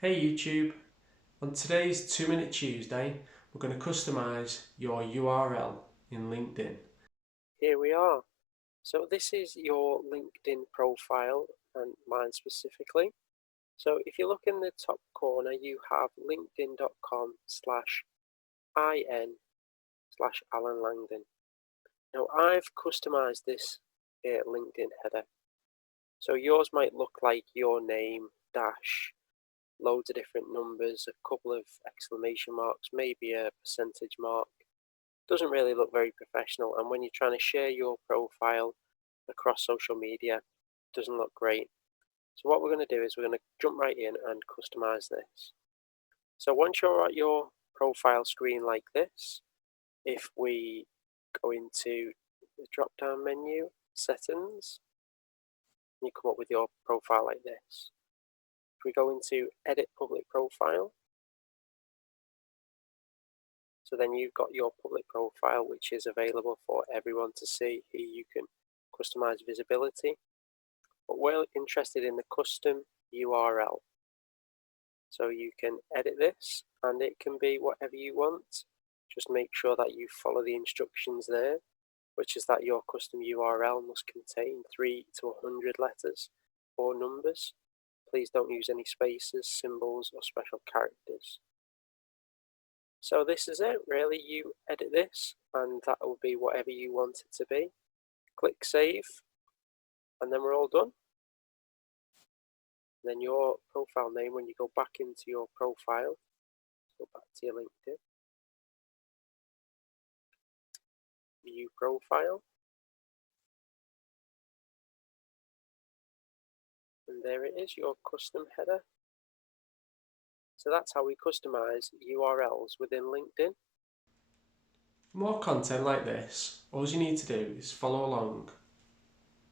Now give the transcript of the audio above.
Hey YouTube, on today's 2 Minute Tuesday, we're going to customize your URL in LinkedIn. Here we are. So this is your LinkedIn profile and mine specifically. So if you look in the top corner, you have linkedin.com/in/Alan Langdon. Now I've customized this LinkedIn header. So yours might look like your name, dash, loads of different numbers, a couple of exclamation marks, maybe a percentage mark. Doesn't really look very professional, and when you're trying to share your profile across social media, it doesn't look great. So what we're going to do is we're going to jump right in and customize this. So once you're at your profile screen like this, if we go into the drop down menu, settings, you come up with your profile like this. If we go into edit public profile, so then you've got your public profile, which is available for everyone to see. Here you can customize visibility, but we're interested in the custom URL. So you can edit this and it can be whatever you want. Just make sure that you follow the instructions there, which is that your custom URL must contain 3 to 100 letters or numbers. Please don't use any spaces, symbols, or special characters. So this is it, really. You edit this and that will be whatever you want it to be. Click save and then we're all done. Then your profile name, when you go back into your profile, go back to your LinkedIn, view profile, and there it is, your custom header. So that's how we customize URLs within LinkedIn. For more content like this, all you need to do is follow along